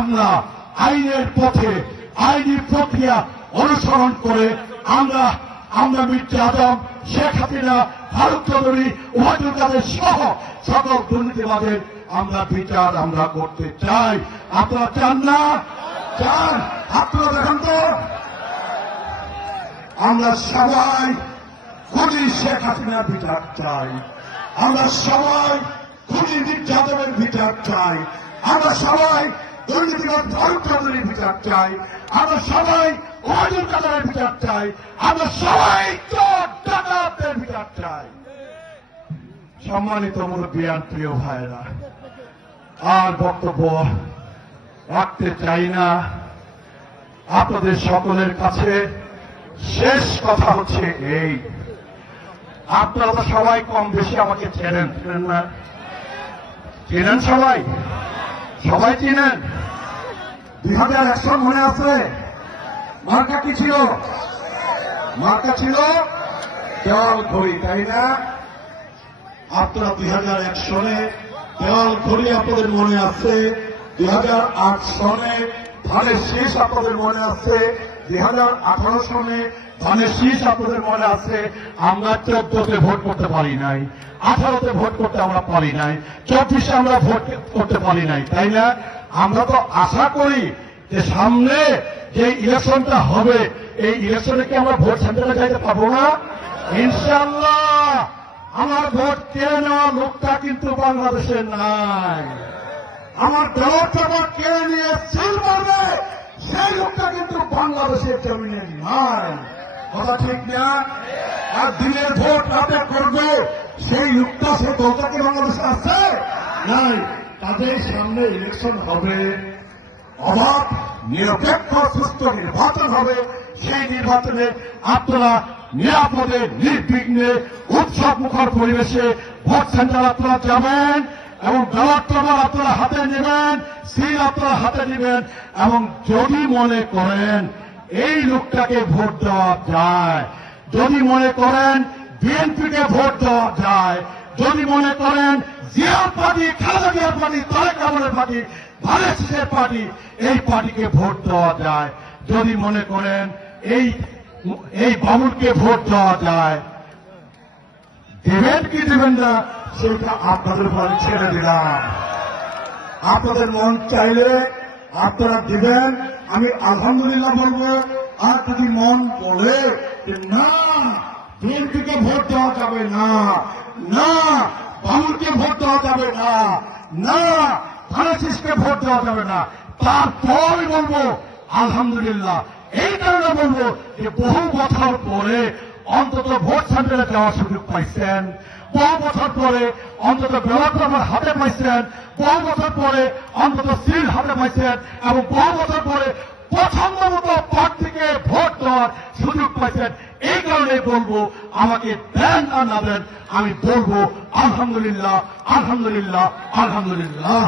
আমরা আইনের পথে আইনি প্রক্রিয়া অনুসরণ করে আমরা মির্জা আজম, শেখ হাসিনা, ফারুক চৌধুরী, ওবায়দুল কাদের সহ সকল দুর্নীতিবাদের বিচার আমরা করতে চাই। আপনারা চান না? চান? আপনারা দেখেন তো, আমরা সবাই খুনি শেখ হাসিনার বিচার চাই, আমরা সবাই খুনি মির্জা আজমের বিচার চাই, আমরা সবাই দুর্নীতিবাদ ফারুক চৌধুরীর বিচার চাই, আমরা সবাই ওবায়দুল কাদেরের বিচার চাই, আমরা সবাই চোর ডাকাতদের বিচার চাই। সম্মানিত মুরব্বিয়ান, প্রিয় ভাইরা, আর বক্তব্য রাখতে চাই না। আপনাদের সকলের কাছে শেষ কথা হচ্ছে এই, আপনারা তো সবাই কম বেশি আমাকে চেনেন না? চেনেন সবাই? সবাই চিনেন? 2001 মনে আছে? মার্কা কি ছিল? মার্কা ছিল দেওয়াল ঘড়ি, তাই না? আপনারা 2001 সনে দেওয়াল ঘড়ি আপনাদের মনে আছে, 2008 সনে ধানের শীষ আপনাদের মনে আছে, 2018 সনে ধানের শীষ আপনাদের মনে আছে। আমরা 14তে ভোট করতে পারি নাই, 18তে ভোট করতে আমরা পারি নাই, 24-এ আমরা ভোট করতে পারি নাই, তাই না? আমরা তো আশা করি যে সামনে যে ইলেকশনটা হবে, এই ইলেকশনে কি আমরা ভোট সেন্টারে যাইতে পারবো না? ইনশাআল্লাহ। আমার ভোট কেড়ে নেওয়া লোকটা কিন্তু বাংলাদেশে নাই। আমার দেওয়ারটা ভোট কেড়ে নিয়ে সিল মারবে সেই লোকটা কিন্তু বাংলাদেশের জমিনে নাই। কথা ঠিক না? আর দিনের ভোট রাতে করবে সেই লোকটা, সেই দলটা কি বাংলাদেশে আছে? নাই। তাদের সামনে ইলেকশন হবে, অবাধ নিরপেক্ষ সুস্থ নির্বাচন হবে। সেই নির্বাচনে আপনারা নিরাপদে নির্বিঘ্নে উৎসব মুখর পরিবেশে ভোট সেন্টার আপনারা যাবেন এবং ব্যালট পেপার আপনারা হাতে নেবেন, সিল আপনারা হাতে নেবেন এবং যদি মনে করেন এই লোকটাকে ভোট দেওয়া যায়, যদি মনে করেন বিএনপিকে ভোট দেওয়া যায়, যদি মনে করেন জিয়ার পার্টি, খালেদা জিয়ার পার্টি, তারেক রহমানের পার্টি, ধানের শীষের পার্টি, এই পার্টিকে ভোট দেওয়া যায়, যদি মনে করেন এই বাবুলকে ভোট দেওয়া যায়, দেবেন কি দেবেন না সেটা আপনাদের উপরে ছেড়ে দিলাম। আপনাদের মন চাইলে আপনারা দিবেন, আমি আলহামদুলিল্লাহ বলবো। আর যদি মন বলে যে না বিএনপিকে ভোট দেওয়া যাবে না, না বাবুলকে ভোট দেওয়া যাবে না, না ধানের শীষকে ভোট দেওয়া যাবে না, তারপরই বলবো আলহামদুলিল্লাহ। এই কারণে বলবো যে বহু বছর পরে অন্তত ভোট সেন্টারে যাওয়ার সুযোগ পাইছেন, বহু বছর পরে অন্তত ব্যালট পেপার হাতে পাইছেন, বহু বছর পরে অন্তত সিল হাতে পাইছেন এবং বহু বছর পরে পছন্দ মতো প্রার্থীকে ভোট দেওয়ার সুযোগ পাইছেন। এই কারণে বলবো আমাকে দেন আর না দেন, আমি বলবো আলহামদুলিল্লাহ, আলহামদুলিল্লাহ, আলহামদুলিল্লাহ।